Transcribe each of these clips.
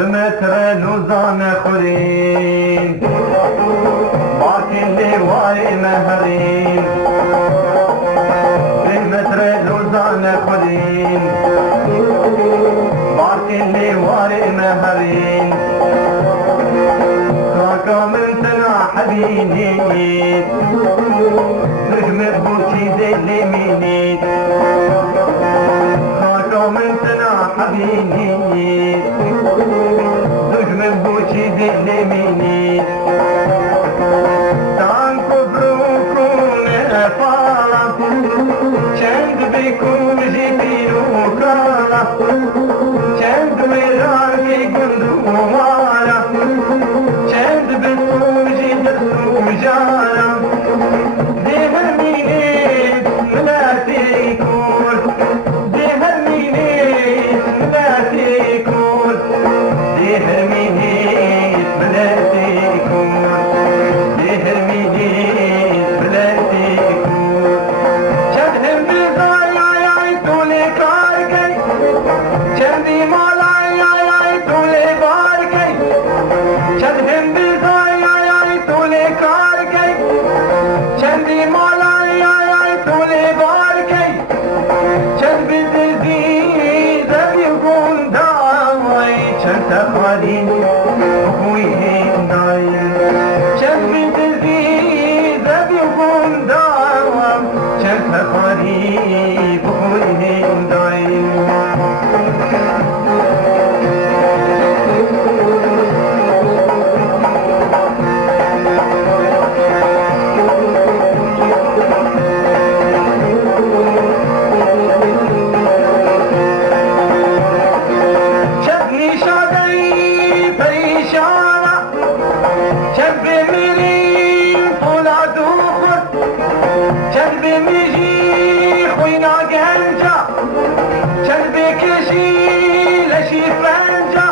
بمتر لوزان خورين باكن لواي مهرين بمتر لوزان خورين باكن لواي مهرين كاكا من تنا حبيني نجمة بوشي زي اليميني كاكا من تنا حبيني نجمة بوشي زي اليميني تانكو بروكون افالا چند بكون جيبينو كالا چند ويراني قندو مالا چند بتوجي دسو جانا دهر مينيت ملاتي كور دهر مينيت ملاتي كور دهر مينيت ملاتي كور دهر مينيت ملاتي كور چندهم بزاي آي تولي كاركي چندي مالاي آي تولي باركي چندهم بزاي آي تولي كاركي چندي مالاي آي تولي باركي چند بزيزي زبي قنداي چند تخالين بخوي هنداي چند بزيزي زبي قنداي چند تخالين بخوي هنداي چند میجی خوینا گنجا چند بکشی لشی فرنجا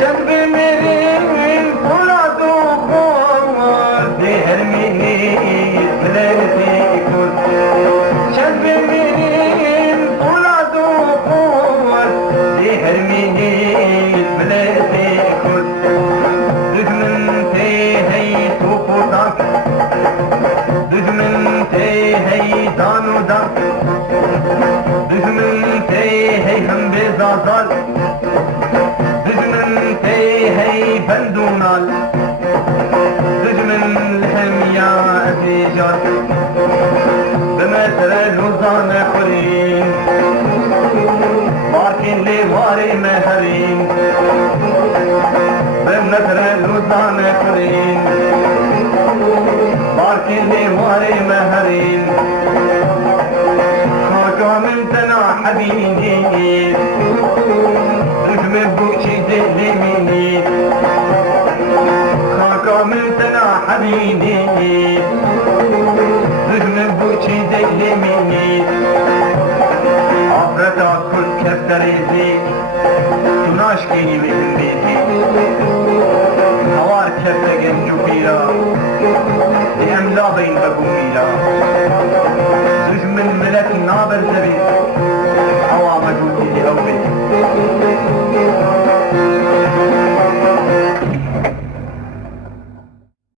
چند بمیرین فولاد و خور دهر مینید بلندی کن چند بمیرین فولاد و خور دهر مینید بلندی کن دجمن تیهی توپ و تاک دجمن تیهی دانو دان دجمن تیهی هم بزازال دجمن تیهی بندونال دجمن الحمية اتجار بمثل الوزان خورين باكن لواري مهرين بمثل الوزان خورين باكن لواري مهرين خاكا من تنا حبيبي رجم بوشي زي اليميني خاكا من تنا حبيبي رجم بوشي زي اليميني عفرتا كل كفتريزي تناشكيني بهم بيتي هوار كفتگن جوبيرا لأملا بين بقوميلا رجم من ملك نابر زبيت هوا مجوتي لأوبتي